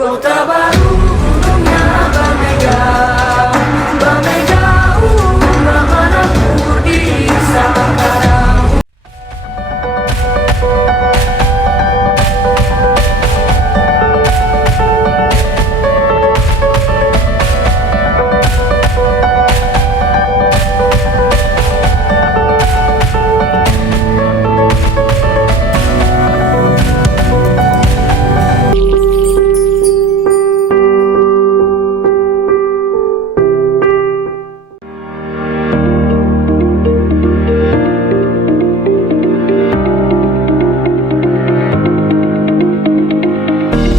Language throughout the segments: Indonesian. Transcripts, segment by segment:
Kota baru gunungnya Bamega, Bamega manapun di Semarang.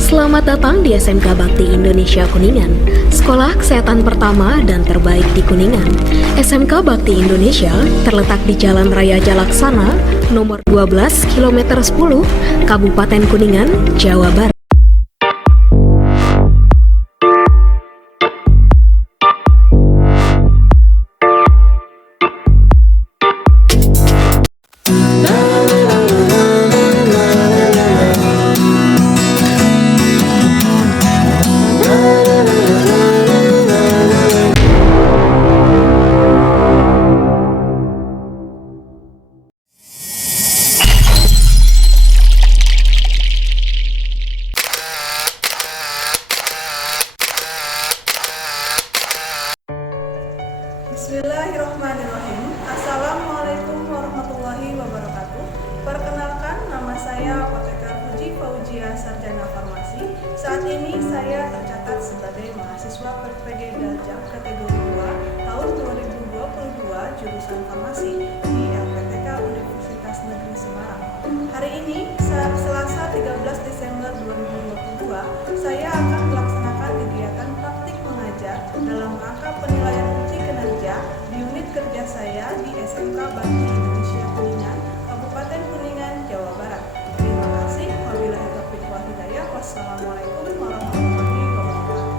Selamat datang di SMK Bakti Indonesia Kuningan, sekolah kesehatan pertama dan terbaik di Kuningan. SMK Bakti Indonesia terletak di Jalan Raya Jalaksana, nomor 12, kilometer 10, Kabupaten Kuningan, Jawa Barat. Bismillahirrahmanirrahim. Assalamualaikum warahmatullahi wabarakatuh. Perkenalkan, nama saya Apoteker Puji Fauzia Sarjana Farmasi. Saat ini saya tercatat sebagai mahasiswa PPG Daljak kategori 2 tahun 2022 jurusan Farmasi di LPTK Universitas Negeri Semarang. Hari ini, Selasa 13 Desember 2022, saya akan melaksanakan kegiatan praktik mengajar dalam rangka penilaian uji kinerja di unit kerja saya di SMK Bakti Indonesia Kuningan, Kabupaten Kuningan, Jawa Barat. Terima kasih. Wabillahi taufiq wal hidayah. Wassalamualaikum warahmatullahi wabarakatuh.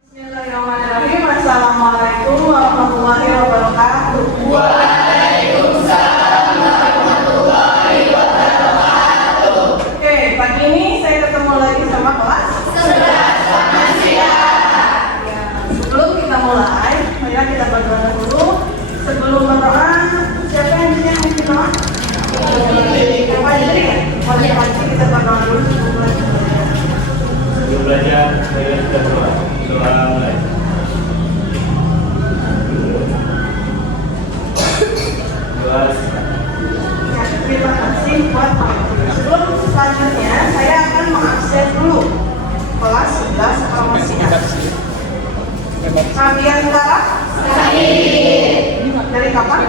Bismillahirrahmanirrahim. Assalamualaikum warahmatullahi wabarakatuh. Pagi ini saya ketemu lagi sama kelas 11 Farmasia. Ya, sebelum kita mulai, mari kita berdoa dulu. Sebelum berdoa, siapa yang bisa berdoa? Wajib kita berdoa dulu sebelum belajar. Sebelum belajar, kita berdoa. Doa mulai. Doa. Ya, terima kasih buat sebelum selanjutnya, saya akan mengabsen dulu kelas 11 Farmasia. Fabiantara? Dari kapan?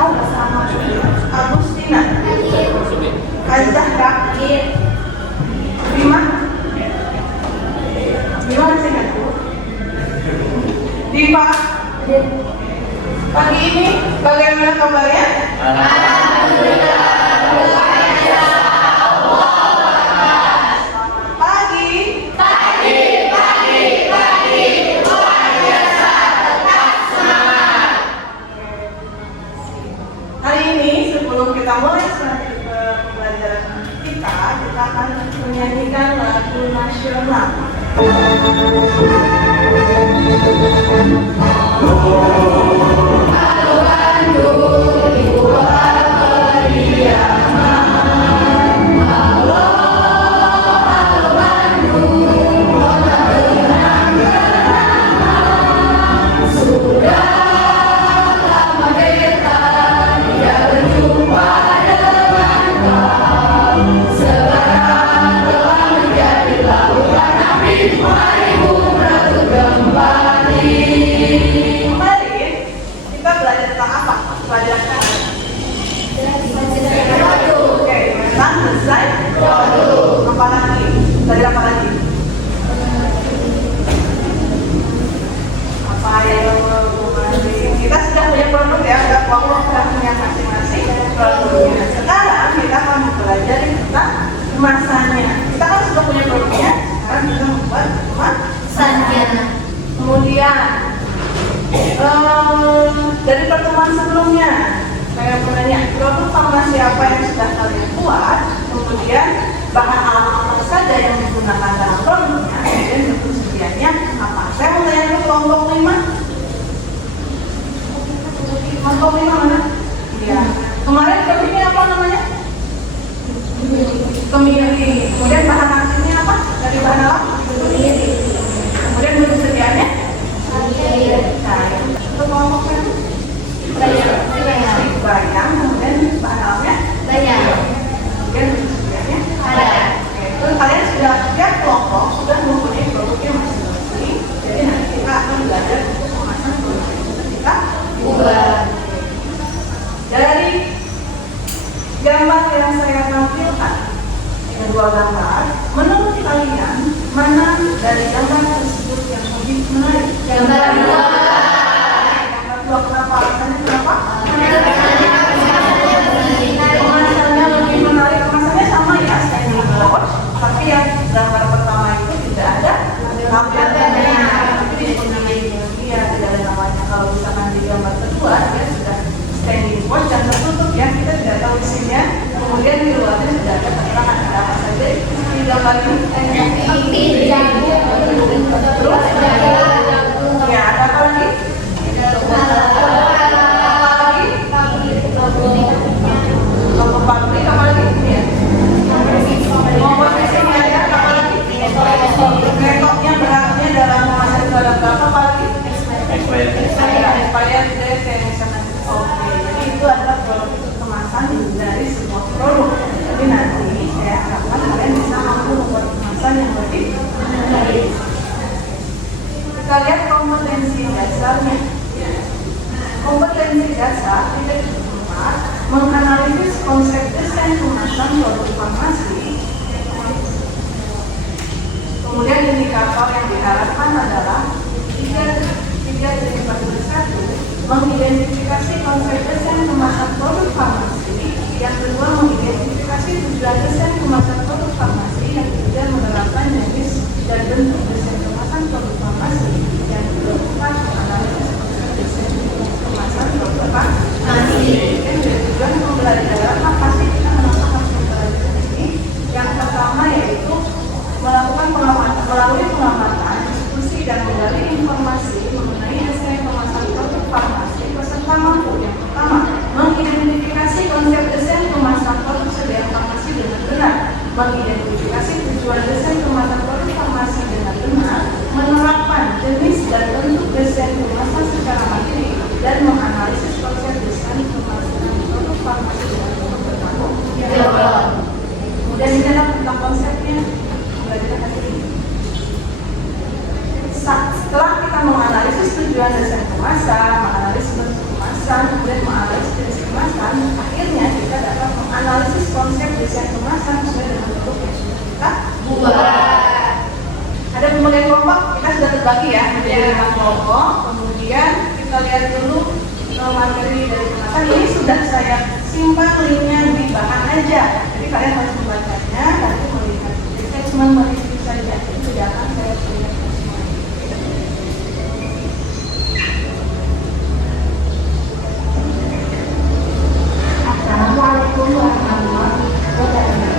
Oh, sama. Agustina? Azahra? Bima? Bima masih ngaku? Diva? Pagi ini bagaimana kabarnya? Kita mulai ke pembelajaran kita akan menyanyikan lagu nasional. Bandung, ibu bapa Kemudian dari pertemuan sebelumnya saya menanya produk farmasi apa yang sudah kalian buat, kemudian bahan apa saja yang digunakan dalam produknya, kemudian bentuk sedianya apa. Saya mau tanya dulu kelompok 5. Kelompok 5 mana? Iya. Kemarin produknya apa namanya? Kemiri. Kemudian bahan aktifnya apa? Dari bahan alam? Kemiri. Kemudian bentuk sedianya? Cair. Untuk kelompoknya? Bayang. Kemudian bahan alamnya? Bayang. Kemudian bentuk sedianya? Ada. Terus kalian sudah lihat kelompok sudah mempunyai produknya masing-masing. Jadi nanti kita akan belajar untuk pemasaran produk itu kita buat. Dari gambar yang saya tampilkan, ada 2 gambar. Menurut kalian, mana dari gambar tersebut yang lebih menarik? Gambar 2. Gambar 2 kenapa? Alasannya kenapa? Kemasannya lebih menarik. Kemasannya sama ya, standing pouch. Tapi yang gambar pertama itu tidak ada tampilannya. Tapi dia tidak ada namanya. Kalau misalkan di gambar kedua, dia sudah standing pouch dan tertutup ya, kita tidak tahu isinya. Kemudian di luarnya sudah ada keterangan ada apa saja di gambar ini. Terus ya ada apa lagi? Logo pabrik apa lagi? Ya. Komposisinya ada apa lagi? Rekodnya beratnya dalam kemasan barang berapa apa lagi? Expired date yang sangat oke. Jadi itu adalah produk kemasan dari sebuah produk. Jadi nanti saya harapkan kalian bisa mampu membuat kemasan yang lebih menarik. Kita lihat kompetensi dasarnya. Kompetensi dasar kita cuma menganalisis konsep desain kemasan produk farmasi. Kemudian indikator yang diharapkan adalah 3.1 mengidentifikasi konsep desain kemasan produk farmasi. Yang kedua, mengidentifikasi tujuan desain kemasan produk farmasi. Yang ketiga, menerapkan jenis dan bentuk desain kemasan produk farmasi. Yang keempat, menganalisis konsep desain kemasan produk farmasi. Dan tujuan pembelajaran apa sih kita harus mempelajari ini? Yang pertama yaitu melakukan pengamatan, melalui pengamatan, diskusi dan menggali informasi mengenai desain kemasan produk farmasi. Peserta mampu yang pertama mengidentifikasi konsep desain kemasan produk sedia farmasi dengan benar, mengidentifikasi tujuan desain kemasan produk farmasi dengan benar, menerapkan jenis dan bentuk desain kemasan secara mandiri, dan menganalisis konsep desain kemasan produk farmasi dengan bentuk bertanggung jawab. Kemudian ini adalah tentang konsepnya. Setelah kita menganalisis tujuan desain kemasan, menganalisis bentuk kemasan, kemudian menganalisis jenis kemasan, akhirnya kita dapat menganalisis konsep desain kemasan sesuai dengan bentuk yang sudah kita buat. Ada pembagian kelompok, kita sudah terbagi ya menjadi 5 kelompok. Kemudian kita lihat dulu materi dari kemasan. Ini sudah saya simpan linknya di bahan aja, jadi kalian harus membacanya, nanti melihat. Jadi saya cuma mereview saja, itu tidak akan saya perlihatkan semua. Assalamualaikum warahmatullahi wabarakatuh.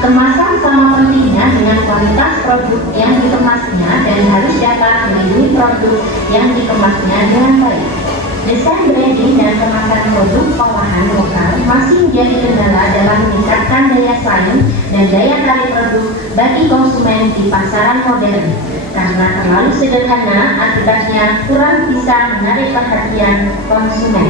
Kemasan sama pentingnya dengan kualitas produk yang dikemasnya dan harus dapat melindungi produk yang dikemasnya dengan baik. Desain branding dan kemasan produk olahan lokal masih menjadi kendala dalam meningkatkan daya saing dan daya tarik produk bagi konsumen di pasaran modern. Karena terlalu sederhana, akibatnya kurang bisa menarik perhatian konsumen.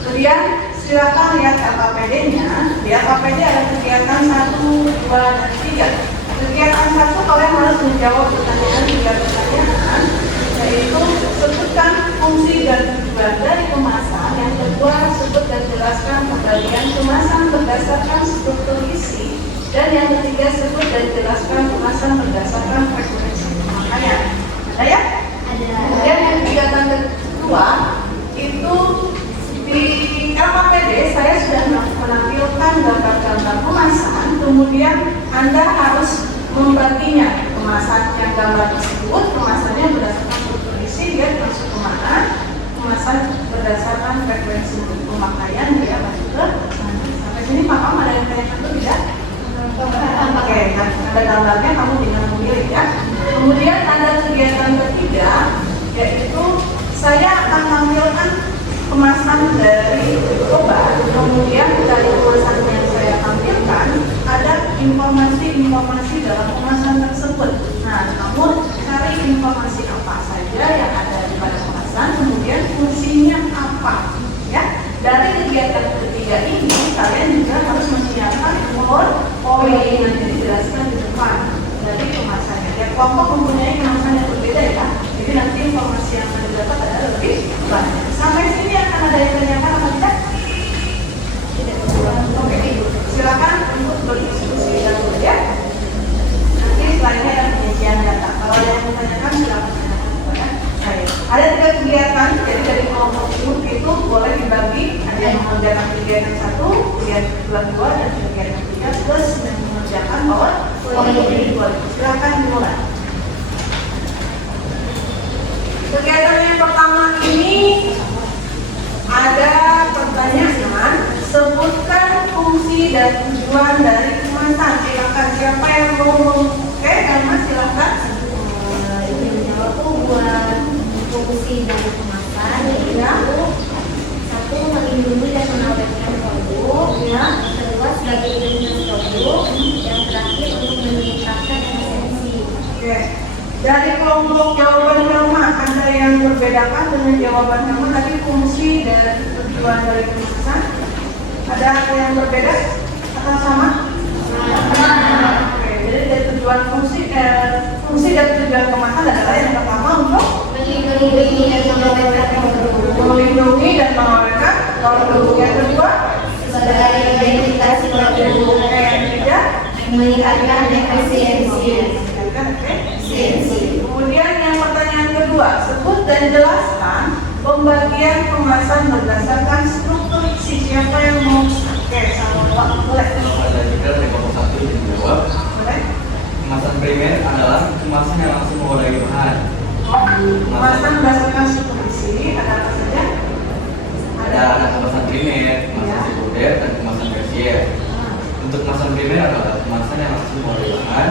Kemudian silakan lihat LKPD-nya. Di LKPD ada kegiatan 1, 2, dan 3. Kegiatan 1 kalian harus menjawab pertanyaan 3 pertanyaan, yaitu sebutkan fungsi dan tujuan dari kemasan. Yang kedua, sebut dan jelaskan pembagian kemasan berdasarkan struktur isi. Dan yang ketiga, sebut dan jelaskan kemasan berdasarkan frekuensi pemakaian. Ada ya? Ada. Kemudian yang kegiatan kedua itu di LKPD saya sudah menampilkan gambar-gambar kemasan. Kemudian Anda harus membaginya, kemasan yang gambar tersebut kemasannya informasi apa saja yang ada di pada kemasan, kemudian fungsinya apa. Ya, dari kegiatan ketiga ini kalian juga harus menyiapkan poin yang dijelaskan di depan dari kemasannya. Ya, kelompok mempunyai kemasan yang berbeda ya. Jadi nanti informasi yang akan didapat adalah lebih banyak. Sampai sini akan ada yang tanyakan atau tidak? Oke, silakan untuk berdiskusi dahulu ya. Nanti selanjutnya ada pengisian data. Kalau ada yang menanyakan silakan tanyakan kepada saya. Ada 3 kegiatan, jadi dari kelompok itu boleh dibagi. Ada yang mengerjakan kegiatan 1, kegiatan 2, dan kegiatan 3 plus yang mengerjakan poin individual. Silakan dimulai. Kegiatan yang pertama ini ada pertanyaan, sebutkan fungsi dan tujuan dari kemasan. Silakan, siapa yang mau? Oke, Elma silakan. Ini menjawab buat fungsi dari kemasan yaitu satu, melindungi dan mengawetkan produk, yang kedua sebagai identitas produk, yang terakhir untuk meningkatkan efisiensi. Oke. Dari kelompok jawaban Elma ada yang berbedakan dengan jawaban Elma tadi fungsi dan tujuan dari kemasan? Ada yang berbeda atau sama? Oke, jadi dari tujuan fungsi dan tujuan kemasan adalah yang pertama untuk Melindungi dan mengawetkan produk, melindungi dan mengawetkan produk. Yang kedua, sebagai identitas produk, yang ketiga, meningkatkan efisiensi. Kemudian yang pertanyaan kedua, sebut dan jelaskan pembagian kemasan berdasarkan struktur isi. Siapa yang mau? Oke, sama Pak, boleh. Ada juga dari kelompok 1 yang menjawab. Boleh. Kemasan primer adalah kemasan yang langsung mewadahi bahan. Kemasan berdasarkan struktur isi ada apa saja? Ada kemasan primer, kemasan sekunder, dan kemasan tersier. Untuk kemasan primer adalah kemasan yang langsung mewadahi bahan.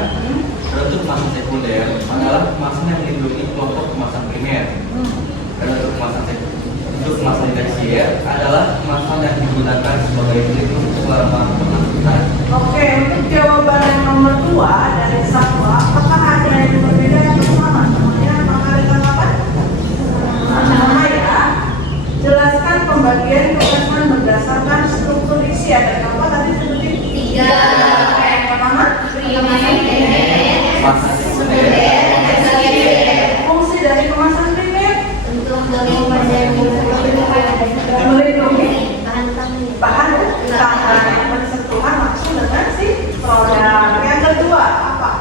Dan untuk kemasan sekunder adalah kemasan yang melindungi kelompok kemasan primer. Dan untuk kemasan tersier adalah kemasan yang digunakan sebagai pelindung selama pengangkutan. Oke, untuk jawaban yang nomor 2 dari Satwa, apakah ada yang berbeda atau sama? Namanya apakah ada tanggapan? Sama ya. Jelaskan pembagian kemasan berdasarkan struktur isi. Ada apa tadi sebutin? 3. Yang pertama, Kemasan Kemasan sekunder. fungsi dari kemasan primer untuk melindungi bahan bahan utama yang bersentuhan langsung dengan si produk. Yang kedua apa?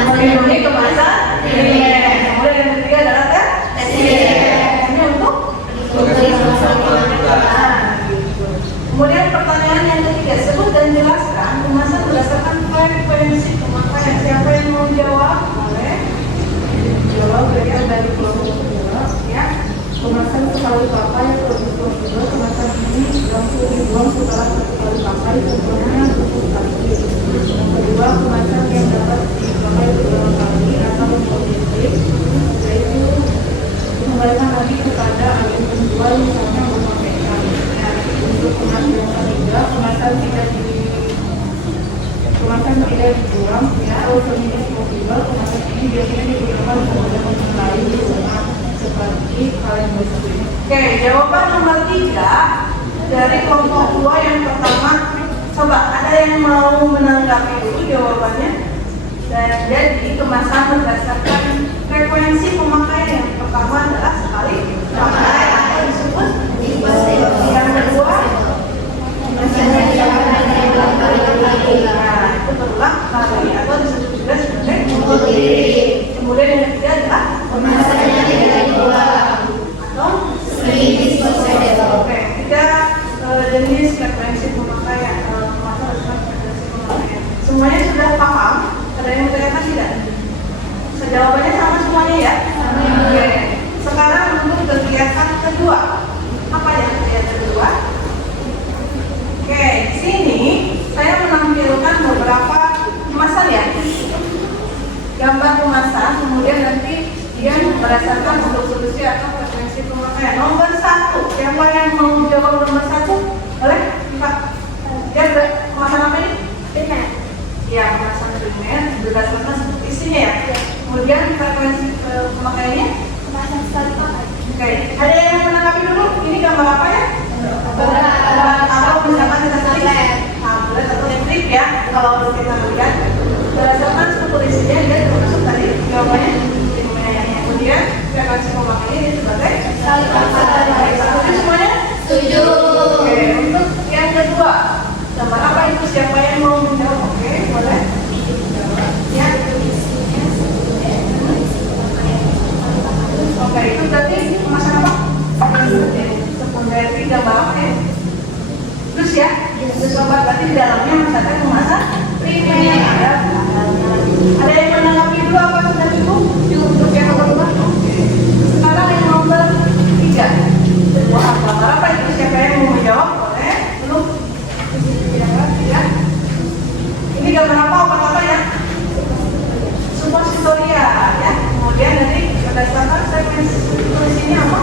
Melindungi kemasan primer. Kemudian yang ketiga adalah tersier. Ini untuk kemudian pertanyaan yang ketiga, sebut dan jelaskan kemasan berdasarkan frekuensi pemakaian. Siapa yang mau jawab? Boleh. Jawab berikan dari kelompok kedua. Ya. Kemasan sekali pakai produk juga kemasan ini langsung dibuang setelah satu kali pakai tentunya untuk plastik. Yang kedua, kemasan yang dapat dipakai berulang kali atau positif yaitu dikembalikan lagi kepada agen penjual misalnya memakaikan. Untuk kemasan yang ketiga, kemasan tidak dibuang ya atau sejenis mobil. Kemasan ini biasanya digunakan untuk kemasan lain di rumah seperti kaleng bersih. Oke, jawaban nomor 3 dari kelompok 2 yang pertama. Coba ada yang mau menanggapi dulu jawabannya? Dan jadi kemasan berdasarkan frekuensi pemakaian. Yang pertama adalah sekali pakai atau disebut yang kedua itu berulang kali atau disebut juga sebagai kemudian yang ketiga adalah kemasan yang tidak dibuang atau oke, 3 jenis frekuensi pemakaian. Kemasan adalah frekuensi pemakaian. Semuanya sudah paham? Ada yang bertanya tidak? Jawabannya sama semuanya ya? Oke. Sekarang untuk kegiatan kedua. Apa ya kegiatan kedua? Oke, di sini saya menampilkan beberapa kemasan ya. Gambar kemasan, kemudian nanti dia berdasarkan untuk solusi atau frekuensi pemakaian. Nomor 1, siapa yang mau jawab nomor 1? Boleh? Pak. Dia kemasan apa ini? Primer. Ya, kemasan primer berdasarkan isinya ya. Kemudian frekuensi pemakaiannya. Kemasan sekali pakai. Oke, ada yang menanggapi dulu? Ini gambar apa ya? Atau misalkan kita cari tablet atau strip ya. Kalau kita lihat berdasarkan struktur isinya dia termasuk tadi jawabannya pemakaiannya. Kemudian frekuensi pemakaiannya ini sebagai Sekali pakai. setuju semuanya? Setuju. Oke, untuk yang kedua, gambar apa itu? Siapa yang mau menjawab? Oke, boleh. Ya. Oke, itu berarti kemasan apa? Sekunder gambar apa ya? Terus ya, terus sobat berarti di dalamnya misalkan kemasan primer ada yang menanggapi dulu apa sudah cukup? Untuk yang nomor 2. Sekarang yang nomor 3. Wah, gambar apa itu? Siapa yang mau menjawab? Boleh. Belum? Ya. Ini gambar apa ya? Suppositoria ya. Kemudian nanti berdasarkan frekuensi tulisannya apa?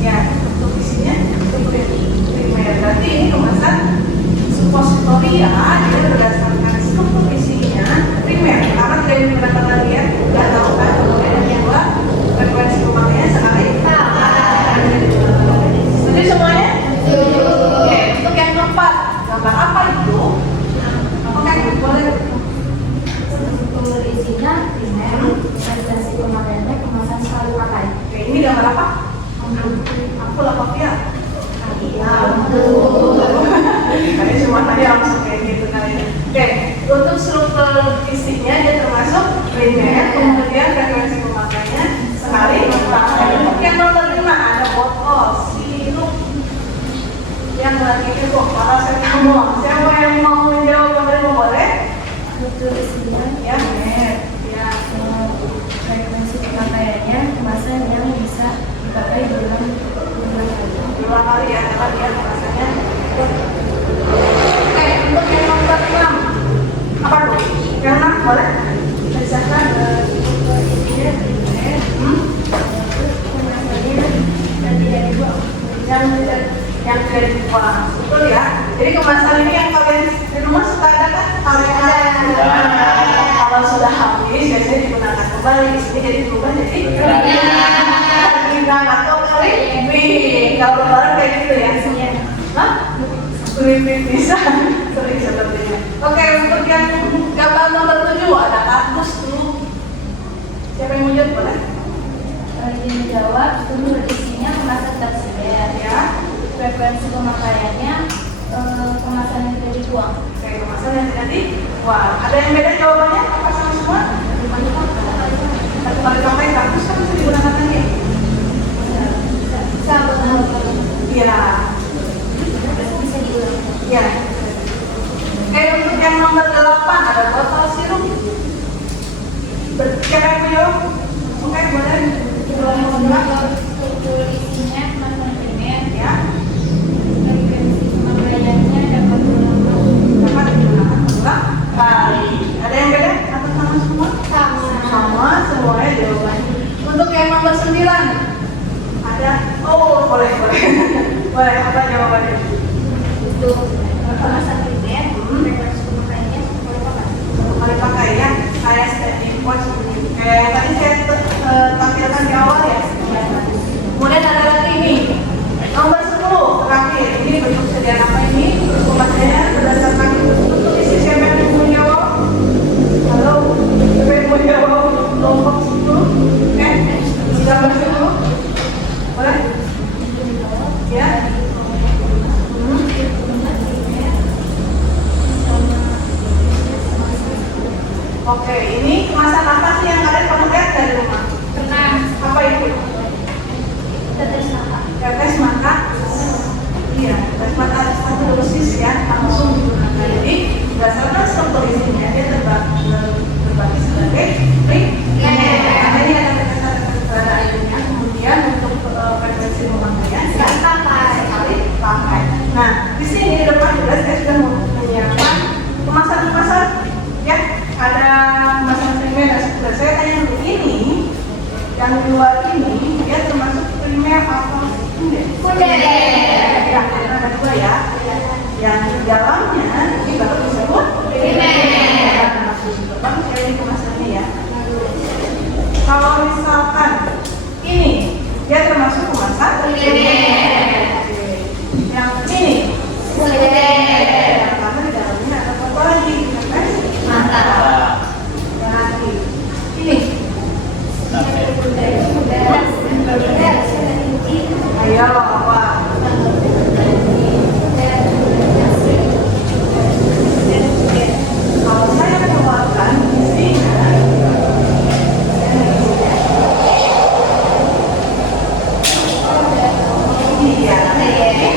Ya, untuk isinya primer. Berarti ini kemasan suppositoria dia berdasarkan struktur isinya primer. Karena tidak digunakan lagi ya, nggak tahu kan. Kemudian yang kedua frekuensi pemakaiannya sekali. Setuju semuanya? Oke, untuk yang keempat gambar apa itu? Oke, boleh. Struktur isinya primer, frekuensi pemakaiannya kemasan sekali pakai. Oke, ini gambar apa? Aku lah ya. Tadi semua tadi langsung kayak gitu kan ini. Oke, untuk struktur isinya dia termasuk primer, kemudian frekuensi pemakaiannya sekali pakai. Untuk yang nomor 5 ada botol sirup yang lagi itu para saya ngomong. Siapa yang mau menjawab boleh? Struktur isinya Ya, ya frekuensi pemakaiannya kemasan yang bisa dipakai dalam dua kali ya, karena dia rasanya. Oke, untuk yang nomor 6 apa tuh? Yang 6 boleh? Misalkan struktur isinya primer, kemasannya dan tidak dibuang. yang tidak dibuang, betul ya. Jadi kemasan ini yang kalian di rumah suka ada kan? Kalau sudah habis biasanya digunakan kembali. Di sini jadi berubah jadi ringan atau keripik. Kalau lebaran kayak gitu ya. Hah? Keripik bisa. Sering seperti ini. Oke, untuk yang gambar nomor 7 ada kartus tuh. Siapa yang mau jawab boleh? Izin menjawab, struktur isinya kemasan tersedia. Ya. Frekuensi pemakaiannya kemasan yang tidak dibuang. Oke, kemasan yang tidak dibuang. Ada yang beda jawabannya? Apa sama semua? Satu kali pakai kartus kan bisa digunakan lagi. Bisa betul. Iya. Bisa diulang. Ya. Oke, untuk yang nomor 8 ada botol sirup. Siapa yang mau jawab? Oke, boleh. Struktur isinya kemasan primer, Ya. frekuensi pemakaiannya dapat berulang-ulang. Dapat digunakan berulang kali. Ada yang beda? Atau sama semua? Sama semuanya jawabannya. Untuk yang nomor 9 ada. Oh, boleh. Boleh, apa jawabannya? Untuk kemasan primer, frekuensi pemakaiannya boleh pakai. Kali pakai ya, saya standing watch kayak tadi saya tampilkan di awal ya. Kemudian ada lagi ini nomor 10 terakhir. Ini bentuk sediaan apa ini? Pemakaiannya berdasarkan untuk isi. Siapa yang mau jawab? Halo, siapa yang mau jawab? Kelompok 10. Gambar 10 boleh? Ya. Oke, ini kemasan apa sih yang kalian pernah lihat dari rumah? Pernah. Apa itu? Tetes mata. Tetes mata. Iya, tetes mata satu dosis ya, langsung digunakan. Jadi berdasarkan struktur isinya dia terbagi sebagai primer. Makanya ada tetes pada airnya. Kemudian untuk frekuensi pemakaian sekali pakai. Nah, di sini di depan juga saya sudah menyiapkan kemasan-kemasan ya. Ada kemasan primer dan sekunder. Saya tanya dulu ini, yang di luar ini dia termasuk primer atau sekunder? Sekunder. Ya, ada dua ya. Yang di dalamnya Kalau misalkan ini, dia termasuk kemasan kuliner. Yang ini, karena di dalamnya ada apa lagi? Mantap. Lagi. Ini. Ayo, apa? Kalau saya keluarkan isinya, iya,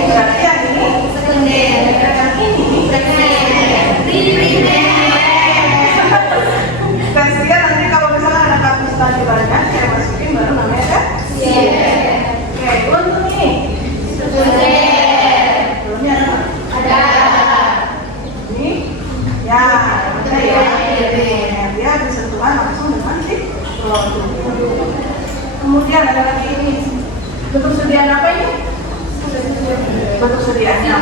berarti yang ini sekunder, yang ini primer. Kasihan nanti kalau misalnya ada kartu tadi banyak, saya masukin baru namanya kan? Oke, untuk ini sebelumnya ada ini ya ada ya dia bersentuhan langsung dengan si produk. Kemudian ada lagi ini bentuk sediaan apa ini? Bentuk sediaannya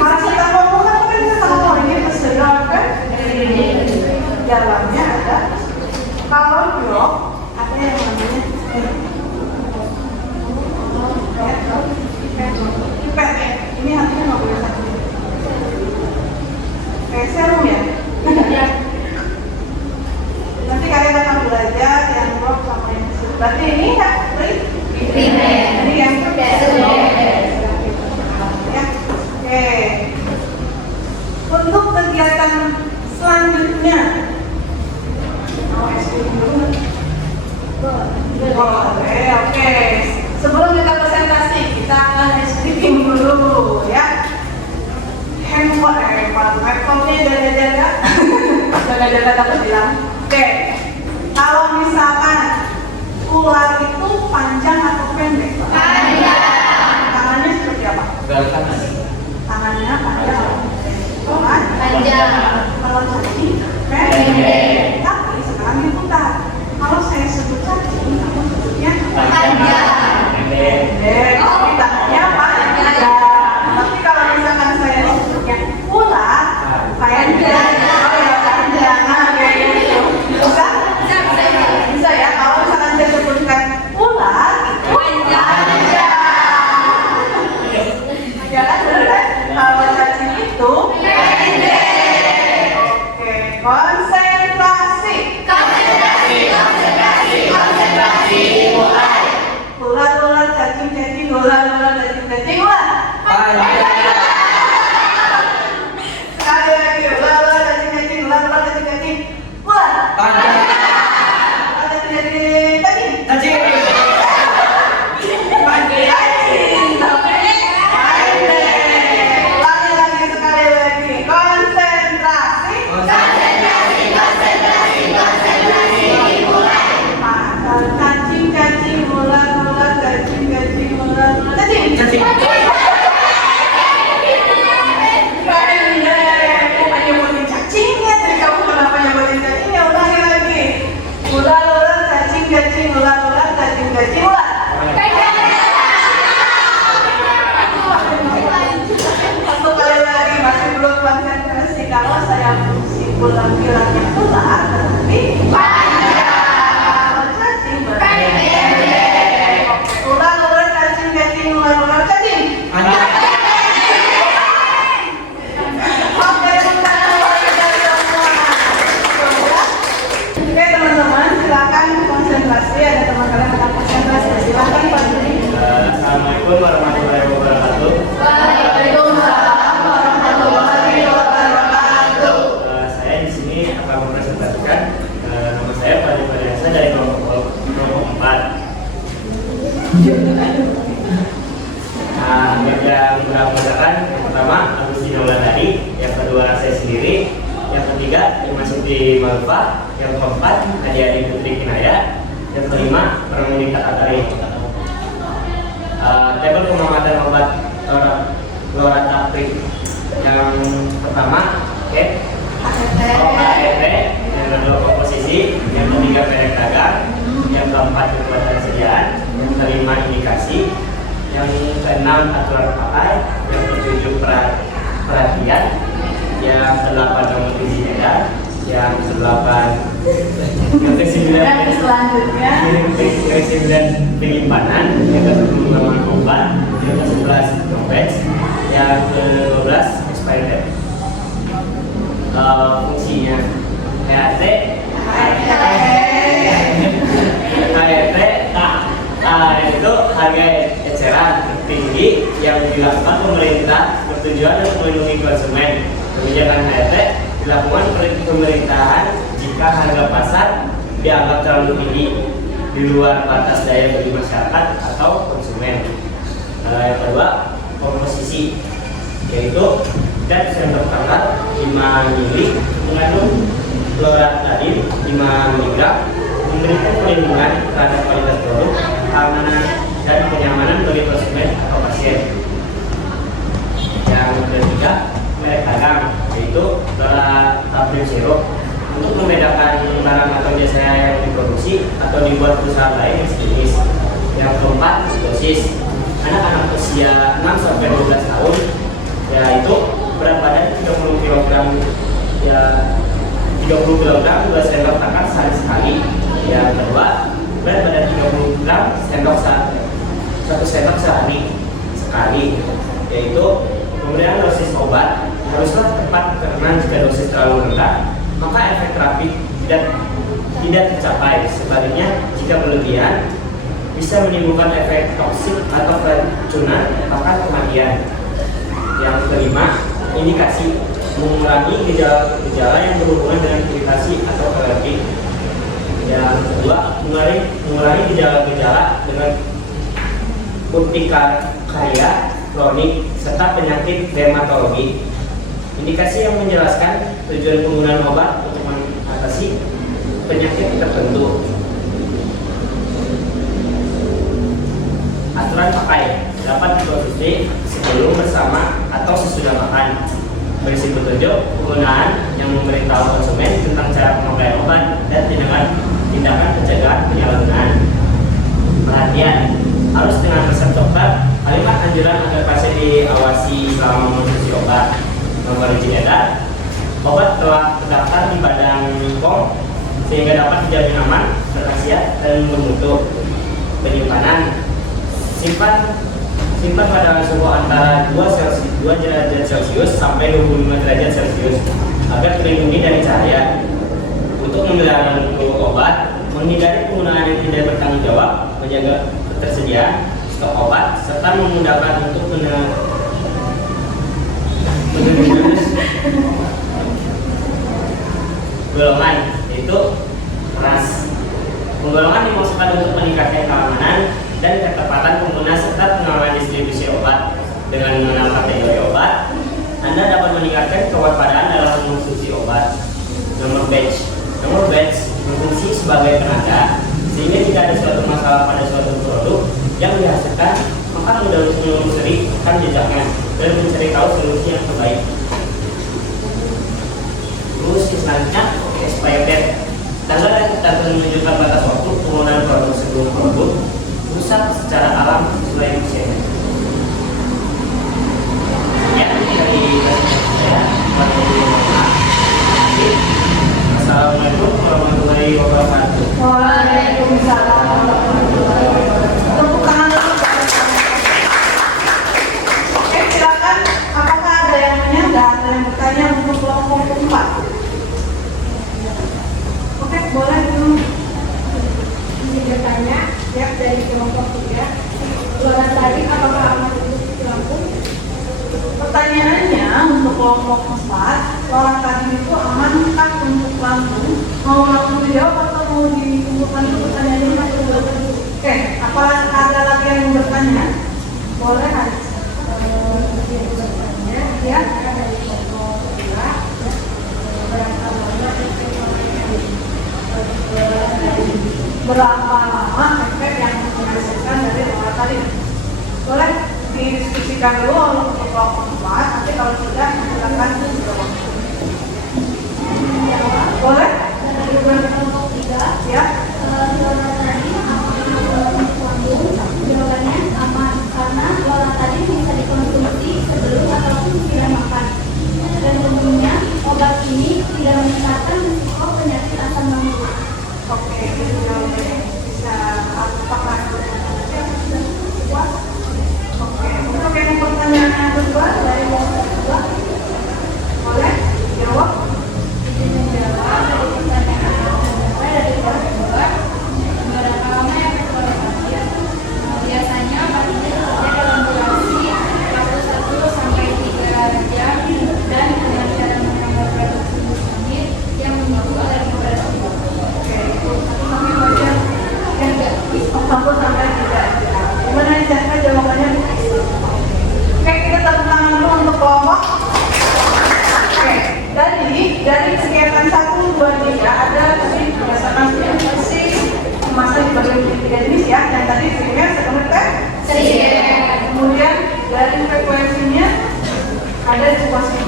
paracetamol bukan paracetamol, ini tersedia kan? Dalamnya ada kalau blok ada yang namanya pipet ya. Ini hatinya nggak boleh satu. Kayak serum ya. Nanti kalian akan belajar yang blok sama yang serum. Berarti ini ya primer. Ini yang serum. Ya. Oke. Untuk kegiatan selanjutnya, oke. Sebelum kita presentasi, kita akan SDM dulu ya. Laptopnya jaga-jaga, jaga-jaga takut bilang. Oke. Kalau misalkan ular itu panjang atau pendek? Panjang. Tangannya seperti apa? Tangannya panjang. Panjang. Kalau cacing pendek. Tapi sekarang diputar. Kalau saya sebut cacing, kamu sebutnya panjang. Pendek. Tapi tangannya panjang. Tapi kalau misalkan saya sebutnya ular, panjang. Oh ya panjang. Nah kayak gitu. Bisa? Bisa ya. Kalau misalkan saya sebutkan ular, itu panjang. Ya kan benar kan? Kalau cacing itu konsentrasi mulai. Ular cacing ular cacing ular. Sekali lagi ular cacing ular cacing ular. Cacing. Lagi sekali lagi konsentrasi. Cacing ular cacing ular cacing. Bukan nyebutin cacingnya, jadi kamu kenapa nyebutin cacingnya? Ulangi lagi. Ular cacing ular cacing ular. Satu kali lagi masih belum konsentrasi. Kalau saya ulang bilangnya ular berarti panjang. Kalau cacing berarti pendek. Ular cacing ular cacing. Oke, teman-teman, silakan konsentrasi. Ada teman kalian akan konsentrasi. Silakan Pak Juni. Assalamualaikum warahmatullahi wabarakatuh. Waalaikumsalam warahmatullahi wabarakatuh. Saya di sini akan mempresentasikan nama saya Fadil Fadliasa dari kelompok 4. Yang menggunakan yang pertama Agustin Auladari, yang kedua saya sendiri, yang ketiga Imasuti Malfa, yang keempat Nadia Putri Kinaya, yang kelima Permunita Atari. Tabel pengamatan obat lorataprik. Yang pertama AET, yang kedua komposisi, yang ketiga merek dagang, yang keempat kekuatan sediaan, yang kelima indikasi, yang keenam aturan pakai, yang ketujuh perhatian, yang ke-8 nomor izin edar, yang ke-8 yang ke-9 selanjutnya penyimpanan, yang ke-10 pengaman obat, yang ke-11 knowledge, yang ke-12 expired date. Fungsinya HRT itu harga eceran tertinggi yang dilakukan pemerintah bertujuan untuk melindungi konsumen. Kebijakan HRT dilakukan oleh pemerintahan jika harga pasar dianggap terlalu tinggi di luar batas daya beli masyarakat atau konsumen. Yang kedua, komposisi, yaitu zat sendok tanggal 5 mili mengandung loratadin 5 mg, memberikan perlindungan terhadap kualitas produk, keamanan dan kenyamanan bagi konsumen atau pasien. Yang ketiga, merek dagang, yaitu loratadin sirup, untuk membedakan barang atau jasa yang diproduksi atau dibuat perusahaan lain yang sejenis. Yang keempat, dosis. Anak-anak usia 6-12 tahun, yaitu berat badan 30 kg, ya 30 kg 2 sendok makan sehari sekali. Yang kedua, berat badan 30 gram 1 sendok sehari sekali, yaitu pemberian dosis obat haruslah tepat, karena jika dosis terlalu rendah maka efek terapi tidak tercapai. Sebaliknya, jika berlebihan bisa menimbulkan efek toksik atau keracunan bahkan kematian. Yang kelima, indikasi, mengurangi gejala yang berhubungan dengan iritasi atau alergi. Yang kedua, mengurangi gejala-gejala dengan urtikaria kronik serta penyakit dermatologi. Indikasi yang menjelaskan tujuan penggunaan obat untuk mengatasi penyakit tertentu. Aturan pakai dapat dikonsumsi sebelum, bersama, atau sesudah makan. Berisi petunjuk penggunaan yang memberitahu konsumen tentang cara pemakaian obat dan tindakan pencegahan penyalahgunaan. Perhatian, harus dengan resep dokter. Kalimat anjuran agar pasien diawasi selama mengonsumsi obat. Nomor izin edar, obat telah terdaftar di Badan POM sehingga dapat dijamin aman, berkhasiat, dan bermutu. Penyimpanan, simpan pada suhu antara 2 derajat Celcius sampai 25 derajat Celcius agar terlindungi dari cahaya. Untuk memelihara mutu obat, menghindari penggunaan yang tidak bertanggung jawab, menjaga ketersediaan stok obat, serta memudahkan untuk golongan, yaitu keras. Penggolongan dimaksudkan untuk meningkatkan keamanan dan ketepatan pengguna serta pengawalan distribusi obat. Dengan mengenal kategori obat, Anda dapat meningkatkan kewaspadaan dalam mengonsumsi obat. Nomor batch berfungsi sebagai penanda, sehingga jika ada suatu masalah pada suatu produk yang dihasilkan, maka mudah untuk menelusuri rekam jejaknya dan mencari tahu solusi yang terbaik. Terus selanjutnya, expired date. Tanggal yang tertentu menunjukkan batas waktu penggunaan produk sebelum produk rusak secara alam sesuai usianya. Ya, dari saya, Assalamualaikum warahmatullahi wabarakatuh. Waalaikumsalam warahmatullahi wabarakatuh. Tepuk tangan dulu. Silakan. Apakah ada yang nanya? Nggak ada yang bertanya untuk kelompok 4? Oke, boleh dulu. Ini bertanya ya dari kelompok 3. Luaran tadi apakah aman untuk Lampung? Pertanyaannya untuk kelompok 4, loratadin itu amankah untuk lambung? Mau langsung dijawab atau mau dikumpulkan dulu pertanyaannya? Oke, apa ada lagi yang bertanya? Boleh, Haris. Ya. Dari kelompok 2 Berapa lama efek yang menghasilkan dari loratadin? Boleh didiskusikan dulu untuk kelompok 4, nanti kalau sudah silakan dijawab. Boleh? dari kelompok 3 Ya. loratadin aman untuk lambung? Jawabannya aman karena loratadin bisa dikonsumsi sebelum ataupun tidak makan, dan umumnya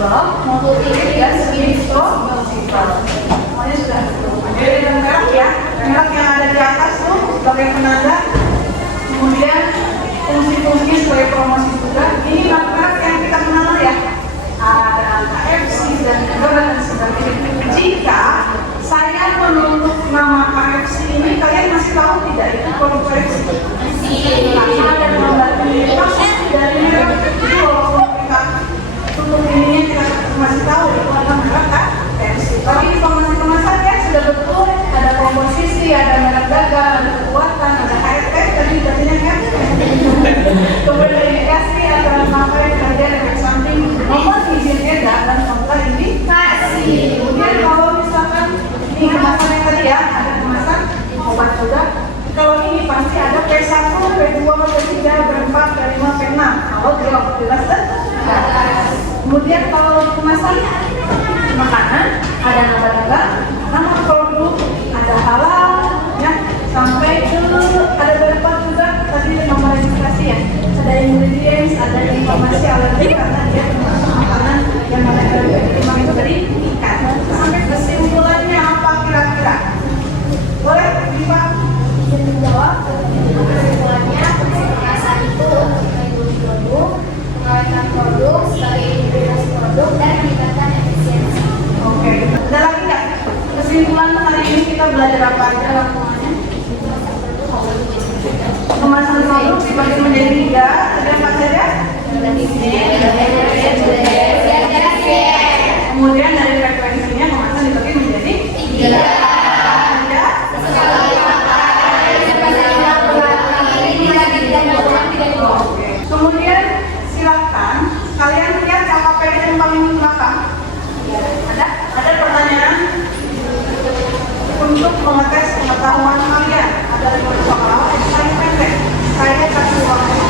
responsible, multi-agent, responsible. Semuanya sudah jadi dengan merek ya. Merek yang ada di atas tuh sebagai penanda. Kemudian fungsi-fungsi sebagai promosi juga. Ini merek yang kita kenal ya. Ada KFC dan sebagainya. Jika saya menuntut nama KFC ini, kalian masih tahu tidak itu produk KFC? Karena ada gambar dari merek. Jadi walaupun kita tutup ininya kita masih tahu itu adalah merek KFC. Tapi informasi kemasan ya sudah betul, ada komposisi, ada merek dagang, ada kekuatan, ada HRT, tadi jadinya kan. Kemudian indikasi antara pemakaian kerja efek samping, nomor izin edar dan fakta indikasi. Kemudian kalau misalkan ini kemasan yang tadi ya, ada kemasan obat juga. Kalau ini pasti ada P1, P2, P3, P4, P5, P6. Kalau jelas kan? Kemudian kalau kemasan makanan, ada nama dagang, nama produk, ada halal, ya, sampai ke ada berapa juga tadi nomor registrasi ya. Ada ingredients, ada informasi alergi karena dia termasuk makanan yang ada alergi itu tadi ikan. Sampai kesimpulannya apa kira-kira? Boleh, Pak? Menjawab kesimpulannya kemasan itu untuk melindungi produk, mengawetan produk sebagai integritas produk dan meningkatkan efisiensi. Oke, ada lagi nggak? Kesimpulan hari ini kita belajar apa aja lakukannya? Kemasan produk dibagi menjadi 3, ada apa saja? Kemudian dari frekuensinya kemasan dibagi menjadi 3. Kemudian silakan kalian lihat KKPD yang paling belakang. Ada pertanyaan untuk mengetes pengetahuan kalian. Ada soal esai pendek. Saya kasih waktu